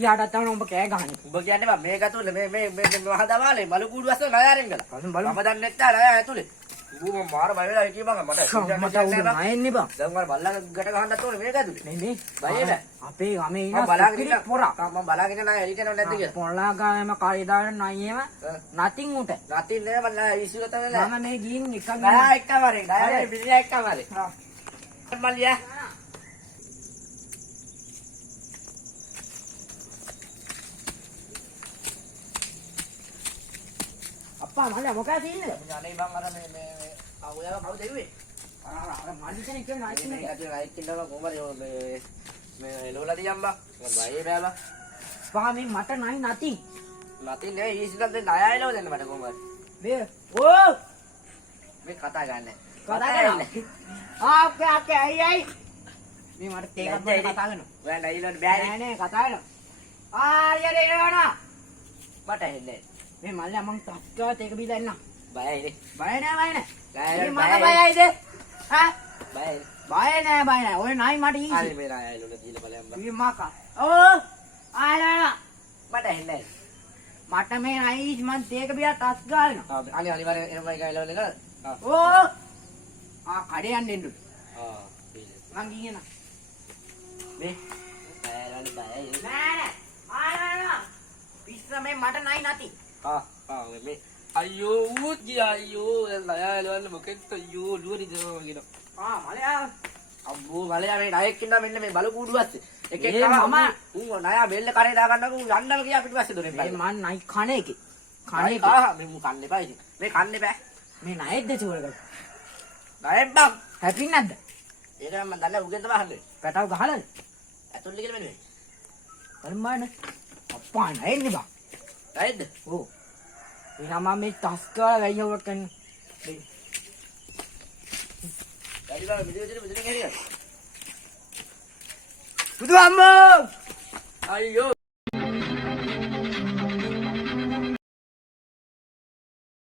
දිහාට තමයි උඹ කෑ ගහන්නේ. උඹ කියන්නේ බා මේක ඇතුලේ මේ මහදමාලේ බලු කූඩු අස්ස නයාරින් ගලා. මම දන්නේ නැත්තා නෑ ඇතුලේ. ඌ මම මාර බය වෙලා හිටියේ බං මට. මට උඹ නයෙන්නේ බං. දැන් මම බල්ලා ගැට ගහන්නත් ඕනේ මේක ඇතුලේ. නේ බය නෑ. අපේ ගමේ මම ඉන්න බලාගෙන ඉන්න පොරා. මම බලාගෙන නෑ එළිටනව නැද්ද කියලා. පොළා ගාම කාලේ දාගෙන නයියම නතින් උට. රතින් නෑ මම නෑ ඉස්සුව තමයි නෑ. මම මේ ගිහින් එකක් ගයා එක්කවරේ. ගයා බිරිලා එක්කවරේ. මල්ලියා. අප්පා මල්ලියා මොකද ඉන්නේ? අනේ බං අර මේ ඔයාලා කවුද එව්වේ? අර මල්ලි කෙනෙක් කියන අයිති නේ. මේකට රයිට් ඉන්නවා කොහමද මේ එළවලා තියම්බා. මම බයේ බෑබා. ස්වාමී මට නයි නැති. නැති නේ ඊසිලක් දෙන්න අය එළව දෙන්න මට කොහමද? මේ ඕ මේ කතා ගන්න. කතා කරන්නේ. අපේ අයියි. මේ මට තේකක් බොන්න කතා කරනවා. ඔයා නැයිලට බෑනේ. නෑ නෑ කතා කරනවා. ආයෙත් එනවා. මට හෙන්නේ. මේ මල්ලියා මං තස්කා තේක බීලා එන්න. බයයිනේ. බය නෑ බය නෑ. බයයි. මම බයයිද? හා? බයයි. බය නෑ. ඔය නයි මට ඊසි. අනේ මේ නැයිලට දීලා බලයම්බා. මේ මාකා. ඕ ආලා මට හෙන්නේ. මට මේ නයි මං තේක බීලා තස් ගාලනවා. අනේ අනිවාර්යෙන් එනවා එක එළවල නේද? ඕ කඩේ යන්න එන්න. මං ගියේ නා. මේ බයයි බයයි. නෑ ආලා පිස්ස මේ මට නයි නැති. මේ අයියෝ ඌත් ගියා අයියෝ නයා එළවන්න මොකෙක්ද අයියෝ ලුවරි දනවා කියන. මලයා අම්බෝ මලයා මේ ණයෙක් ඉන්නා මෙන්න මේ බලු කූඩු ඇත්තේ. එක එක මම ඌ නයා බෙල්ල කරේ දා ගන්නකො ඌ යන්නම ගියා පිටිපස්සේ දොරෙන් මේ මන් නයි කණ එකේ. කණ එකේ. මේ මු කන්න එපා ඉතින්. මේ කන්න එපා. මේ නයෙක්ද චෝරකට. ණයෙක් බං. හැපින් නැද්ද? ඒක මම දන්නේ උගෙන් තමයි අහන්නේ. පැටව ගහලාද? ඇතුල්ලේ කියලා මෙන්න. කර්මාන අප්පා නයෙන්නේ බා. ණයෙක්ද? ඕ. එනවා මම මේ තස්කා වැයියවට කන්නේ. වැඩි බල මෙතන මෙතන මෙතන බුදුහාමෝ අයියෝ